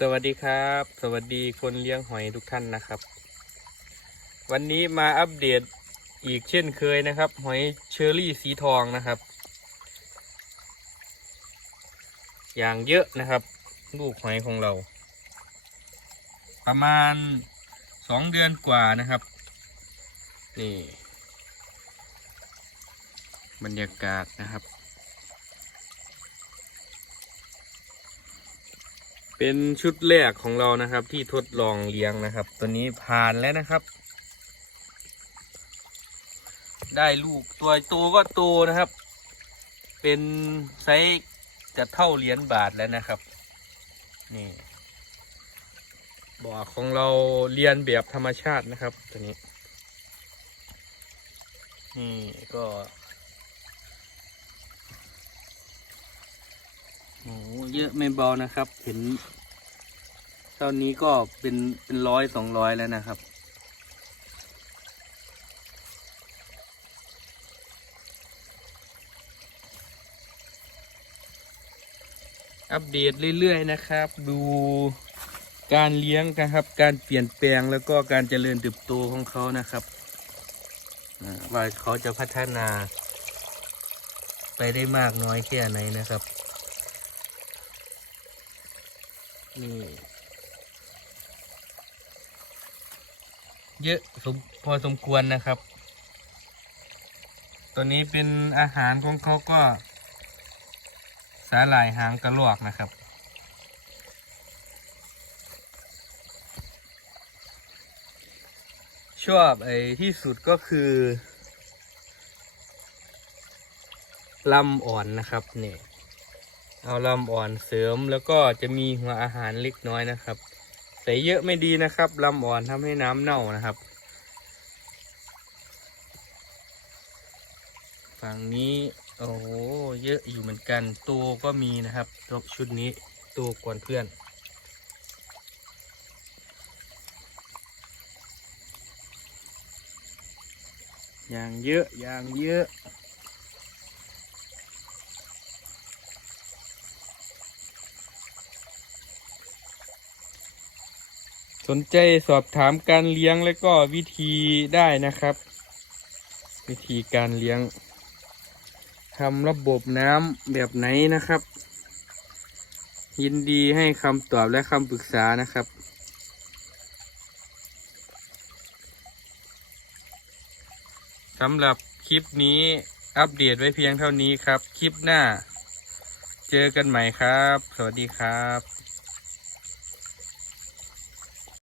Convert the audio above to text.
สวัสดีครับ สวัสดีคนเลี้ยงหอยทุกท่านนะครับ วันนี้มาอัปเดตอีกเช่นเคยนะครับ หอยเชอรี่สีทองนะครับ อย่างเยอะนะครับ ลูกหอยของเรา ประมาณสองเดือนกว่านะครับ นี่ บรรยากาศนะครับ เป็นชุดแรกของเรานะครับ ที่ทดลองเลี้ยงนะครับ ตัวนี้ผ่านแล้วนะครับ ได้ลูกตัวโตก็โตนะครับ เป็นไซส์จะเท่าเหรียญบาทแล้วนะครับ นี่บ่อของเราเรียนแบบธรรมชาตินะครับตัวนี้ นี่ก็โอ้เยอะไม่เบานะครับ เห็น เท่านี้ก็เป็นเป็นร้อยสองร้อยแล้วนะครับ อัปเดตเรื่อยๆนะครับ ดูการเลี้ยงนะครับ การเปลี่ยนแปลงแล้วก็การเจริญเติบโตของเขานะครับว่าเขาจะพัฒนาไปได้มากน้อยแค่ไหนนะครับ นี่ เยอะสมพอสมควรนะครับ ตัวนี้เป็นอาหารของเขาก็ สาหร่ายหางกระรอกนะครับ ชอบไอ้ที่สุดก็คือลำอ่อนนะครับเนี่ยเอาลำอ่อนเสริมแล้วก็จะมีหัวอาหารเล็กน้อยนะครับ แต่เยอะไม่ดีนะครับลำอ่อนทำให้น้ำเน่านะครับ ฝั่งนี้โอ้โหเยอะอยู่เหมือนกันตัวก็มีนะครับรบชุดนี้ตัวกวนเพื่อนอย่างเยอะอย่างเยอะ สนใจสอบถามการเลี้ยงและก็วิธีได้นะครับ วิธีการเลี้ยงทำระบบน้ำแบบไหนนะครับ ยินดีให้คำตอบและคำปรึกษานะครับสำหรับคลิปนี้อัปเดตไว้เพียงเท่านี้ครับ คลิปหน้า เจอกันใหม่ครับ สวัสดีครับ